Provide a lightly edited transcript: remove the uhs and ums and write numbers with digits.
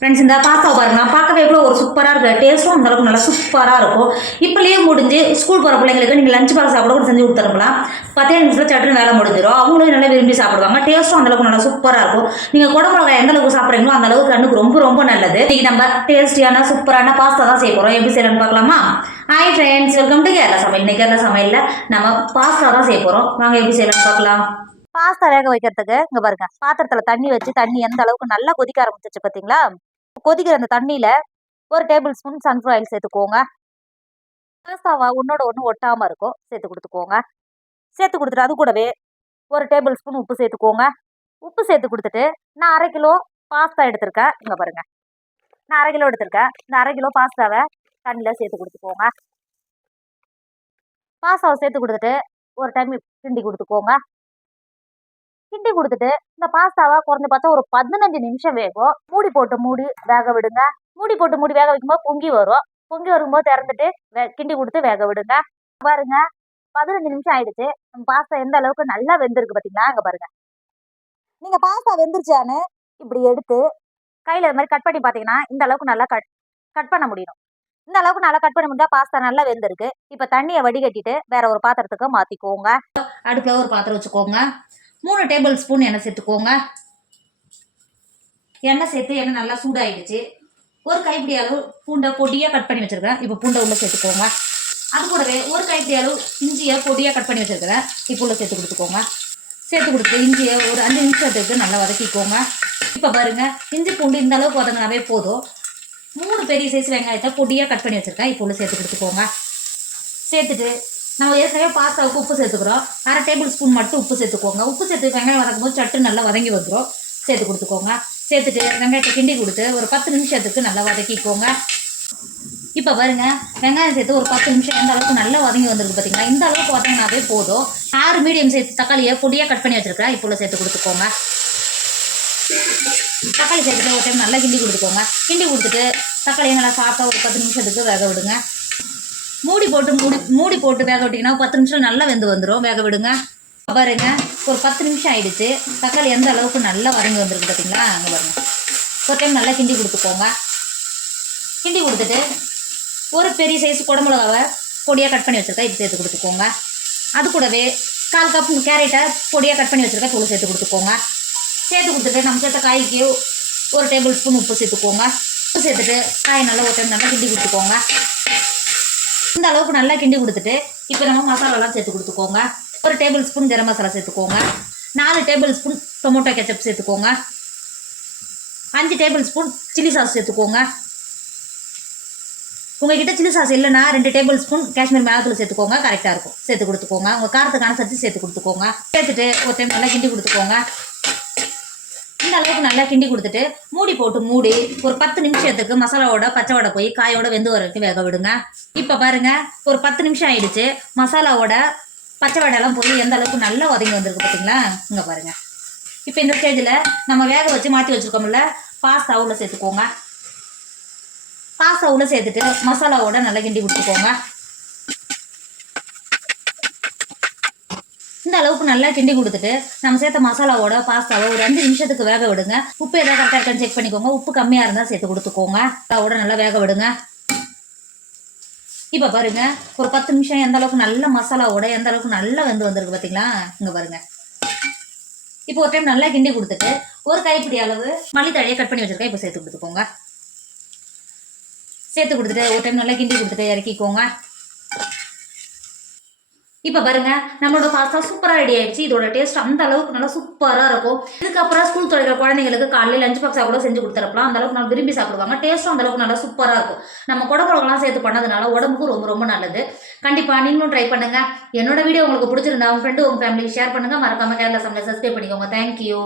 Friends இந்த பாஸ்தாவை பாருங்க பார்க்கவே எவ்வளோ ஒரு சூப்பராக இருக்குது டேஸ்ட்டும் அந்தளவுக்கு நல்லா சூப்பராக இருக்கும் இப்போ லீவ் முடிஞ்சு ஸ்கூல் போகிற பிள்ளைங்களுக்கு நீங்கள் லஞ்ச் பாக்ஸ் சாப்பிட கூட செஞ்சு கொடுத்துருக்கலாம் 10 நிமிஷத்தில் சட்டுன்னு வேலை முடிஞ்சிடும் அவங்களும் நல்லா விரும்பி சாப்பிடுவாங்க டேஸ்ட்டும் அந்தளவுக்கு நல்லா சூப்பராக இருக்கும் நீங்கள் குடம்புல எந்த அளவுக்கு சாப்பிட்றீங்களோ அந்த அளவுக்கு கண்ணுக்கு ரொம்ப ரொம்ப நல்லது இன்றைக்கி நம்ம டேஸ்டியான சூப்பரான பாஸ்தா தான் செய்ய போகிறோம் எப்படி செய்யலாம்னு பார்க்கலாமா? Hi friends, welcome to Kerala சமையல். இன்னைக்கு கேரளா சமையலில் நம்ம பாஸ்தா தான் செய்ய போகிறோம். வாங்க எப்படி செய்யலாம்னு பார்க்கலாம். பாஸ்தா வேக வைக்கிறதுக்கு இங்கே பாருங்க பாத்திரத்தில் தண்ணி வச்சு தண்ணி எந்த அளவுக்கு நல்லா கொதிக்க ஆரம்பிச்சிச்சு பார்த்தீங்களா? கொதிக்கிற அந்த தண்ணியில 1 டேபிள் ஸ்பூன் சன்ஃப்ளவர் ஆயில் சேர்த்துக்கோங்க. பாஸ்தாவா ஒன்னோட ஒன்று ஒட்டாமல் இருக்கும் சேர்த்து கொடுத்துக்கோங்க. சேர்த்து கொடுத்துட்டு அது கூடவே 1 டேபிள் ஸ்பூன் உப்பு சேர்த்துக்கோங்க. உப்பு சேர்த்து கொடுத்துட்டு நான் 1/2 கிலோ பாஸ்தா எடுத்திருக்கேன். இங்கே பாருங்க நான் 1/2 கிலோ எடுத்திருக்கேன். இந்த 1/2 கிலோ பாஸ்தாவை தண்ணியில் சேர்த்து கொடுத்துக்கோங்க. பாஸ்தாவை சேர்த்து கொடுத்துட்டு ஒரு டைம் கிண்டி கொடுத்துக்கோங்க. கிண்டி கொடுத்துட்டு இந்த பாஸ்தாவை குறைஞ்சபட்சம் ஒரு 15 நிமிஷம் வேகும். மூடி போட்டு வேக விடுங்க. மூடி போட்டு வேக வைக்கும்போது பொங்கி வரும். பொங்கி வரும்போது திறந்துட்டு கிண்டி கொடுத்து வேக விடுங்க. பாருங்க 15 நிமிஷம் ஆயிடுச்சு. நம்ம பாஸ்தா எந்த அளவுக்கு நல்லா வெந்திருக்கு பார்த்தீங்களா? அங்கே பாருங்க. நீங்க பாஸ்தா வெந்துருச்சான்னு இப்படி எடுத்து கையில இது மாதிரி கட் பண்ணி பார்த்தீங்கன்னா இந்த அளவுக்கு நல்லா கட் பண்ண முடியும். இந்த அளவுக்கு நல்லா கட் பண்ண முடிஞ்சா பாஸ்தா நல்லா வெந்திருக்கு. இப்போ தண்ணியை வடிகட்டிட்டு வேற ஒரு பாத்திரத்துக்கு மாத்திக்கோங்க. அடுப்புல ஒரு பாத்திரம் வச்சுக்கோங்க. 3 டேபிள் ஸ்பூன் எண்ணெய் சேர்த்துக்கோங்க. எண்ணெய் சேர்த்து எண்ணெய் நல்லா சூடாயிடுச்சு. ஒரு கைப்பிடி அளவு பூண்டை பொடியாக கட் பண்ணி வச்சுருக்கேன். இப்போ பூண்டை உள்ளே சேர்த்துக்கோங்க. அது கூடவே ஒரு கைப்பிடி அளவு இஞ்சியை பொடியாக கட் பண்ணி வச்சுருக்கிறேன். இப்போ உள்ளே சேர்த்து கொடுத்துக்கோங்க. சேர்த்து கொடுத்து இஞ்சியை ஒரு 5 நிமிஷத்துக்கு நல்லா வதக்கிக்கோங்க. இப்போ பாருங்க இஞ்சி பூண்டு இந்த அளவுக்கு வதங்கினாவே போதும். 3 பெரிய சைஸ் வெங்காயத்தை பொடியாக கட் பண்ணி வச்சுருக்கேன். இப்போ உள்ளே சேர்த்து கொடுத்துக்கோங்க. சேர்த்துட்டு நம்ம ஏற்கனவே பாஸ்தாவுக்கு உப்பு சேர்த்துக்கிறோம். 1/2 டேபிள் ஸ்பூன் மட்டும் உப்பு சேர்த்துக்கோங்க. உப்பு சேர்த்து வெங்காயம் வதக்கும் போது சட்டு நல்லா வதங்கி வந்துடும். சேர்த்து கொடுத்துக்கோங்க. சேர்த்துட்டு வெங்காயத்தை கிண்டி கொடுத்து ஒரு 10 நிமிஷத்துக்கு நல்லா வதக்கிக்கோங்க. இப்போ பாருங்க வெங்காயம் சேர்த்து ஒரு 10 நிமிஷம் எந்த அளவுக்கு நல்லா வதங்கி வந்திருக்கு பார்த்தீங்களா? இந்த அளவுக்கு வதங்கினாவே போதும். 6 மீடியம் சேர்த்து தக்காளியை பொடியாக கட் பண்ணி வச்சுருக்கேன். இப்போ சேர்த்து கொடுத்துக்கோங்க. தக்காளி சேர்த்துட்டு ஒரு டைம் நல்லா கிண்டி கொடுத்துக்கோங்க. கிண்டி கொடுத்துட்டு தக்காளியை நல்லா சாப்பிட்டா ஒரு 10 நிமிஷத்துக்கு வேக விடுங்க. மூடி போட்டு வேக விட்டிங்கன்னா 10 நிமிஷம் நல்லா வெந்து வந்துடும். வேக விடுங்க. பாருங்க ஒரு 10 நிமிஷம் ஆயிடுச்சு. தக்காளி எந்த அளவுக்கு நல்லா வதங்கி வந்துருக்கு பார்த்தீங்களா? அங்கே பாருங்க. ஒரு டைம் நல்லா கிண்டி கொடுத்துக்கோங்க. கிண்டி கொடுத்துட்டு ஒரு பெரிய சைஸ் குடமிளகாவை பொடியாக கட் பண்ணி வச்சுருக்கேன். இது சேர்த்து கொடுத்துக்கோங்க. அது கூடவே 1/4 கப் கேரட்டை பொடியாக கட் பண்ணி வச்சுருக்கேன். தூள் சேர்த்து கொடுத்துக்கோங்க. சேர்த்து கொடுத்துட்டு நம்ம சேர்த்த காய்க்கு 1 டேபிள் ஸ்பூன் உப்பு சேர்த்துக்கோங்க. உப்பு சேர்த்துட்டு காய் நல்லா ஒரு டைம் நல்லா கிண்டி கொடுத்துக்கோங்க. இந்த அளவுக்கு நல்லா கிண்டி கொடுத்துட்டு இப்போ நம்ம மசாலாலாம் சேர்த்து கொடுத்துக்கோங்க. 1 டேபிள் ஸ்பூன் கரம் மசாலா சேர்த்துக்கோங்க. 4 டேபிள் ஸ்பூன் டொமேட்டோ கெச்சப் சேர்த்துக்கோங்க. 5 டேபிள் ஸ்பூன் சில்லி சாஸ் சேர்த்துக்கோங்க. உங்ககிட்ட சில்லி சாஸ் இல்லைன்னா 2 டேபிள் ஸ்பூன் காஷ்மீர் மிளகாத்தூள் சேர்த்துக்கோங்க. கரெக்டாக இருக்கும். சேர்த்து கொடுத்துக்கோங்க. உங்கள் காரத்துக்கு அனுசரித்து சேர்த்து கொடுத்துக்கோங்க. சேர்த்துட்டு ஒரு டைம் நல்லா கிண்டி கொடுத்துக்கோங்க. இந்த அளவுக்கு நல்லா கிண்டி கொடுத்துட்டு மூடி ஒரு 10 நிமிஷத்துக்கு மசாலாவோட பச்சை வடை போய் காயோட வெந்து வரைக்கும் வேக விடுங்க. இப்போ பாருங்க ஒரு 10 நிமிஷம் ஆயிடுச்சு. மசாலாவோட பச்சை வடையெல்லாம் போய் எந்த அளவுக்கு நல்லா வதங்கி வந்திருக்கு பார்த்தீங்களா? இங்கே பாருங்க. இப்போ இந்த ஸ்டேஜில் நம்ம வேக வச்சு மாற்றி வச்சுருக்கோம்ல பாஸ்தா உள்ள சேர்த்துக்கோங்க. பாஸ்தா உள்ள சேர்த்துட்டு மசாலாவோட நல்லா கிண்டி கொடுத்துக்கோங்க. இந்த அளவுக்கு நல்லா கிண்டி கொடுத்துட்டு நம்ம சேர்த்த மசாலாவோட பாஸ்தாவை ஒரு 5 நிமிஷத்துக்கு வேக விடுங்க. உப்பு ஏதாவது கரெக்டாக இருக்கான்னு செக் பண்ணிக்கோங்க. உப்பு கம்மியாக இருந்தால் சேர்த்து கொடுத்துக்கோங்க. அதோட நல்லா வேக விடுங்க. இப்போ பாருங்க ஒரு 10 நிமிஷம் எந்த அளவுக்கு நல்ல மசாலாவோட எந்த அளவுக்கு நல்லா வெந்து வந்திருக்கு பார்த்தீங்களா? இங்கே பாருங்க. இப்போ ஒரு டைம் நல்லா கிண்டி கொடுத்துட்டு ஒரு கைப்பிடி அளவு மல்லித்தழையை கட் பண்ணி வச்சிருக்கேன். இப்போ சேர்த்து கொடுத்துக்கோங்க. சேர்த்து கொடுத்துட்டு ஒரு டைம் நல்லா கிண்டி கொடுத்துட்டு இறக்கிக்கோங்க. இப்போ பாருங்க நம்மளோட பாஸ்தா சூப்பராக ரெடி ஆயிடுச்சு. இதோட டேஸ்ட் அந்த அளவுக்கு நல்லா சூப்பராக இருக்கும். இதுக்கப்புறம் ஸ்கூல் தொடங்கிற குழந்தைங்களுக்கு காலையில் லஞ்ச் பாக்ஸாக கூட செஞ்சு கொடுத்துருப்பலாம். அந்த அளவுக்கு நல்லா விரும்பி சாப்பிடுவாங்க. டேஸ்ட்டும் அந்த அளவுக்கு நல்லா சூப்பராக இருக்கும். நம்ம குடம்புலாம் சேர்த்து பண்ணதுனால உடம்புக்கு ரொம்ப ரொம்ப நல்லது. கண்டிப்பாக நீங்களும் ட்ரை பண்ணுங்க. என்னோட வீடியோ உங்களுக்கு பிடிச்சிருந்தா உங்கள் ஃப்ரெண்டு உங்கள் ஃபேமிலிக்கு ஷேர் பண்ணுங்க. மறக்காம கேரளா சமையல் சப்ஸ்கிரைப் பண்ணிக்கோங்க. தேங்க்யூ.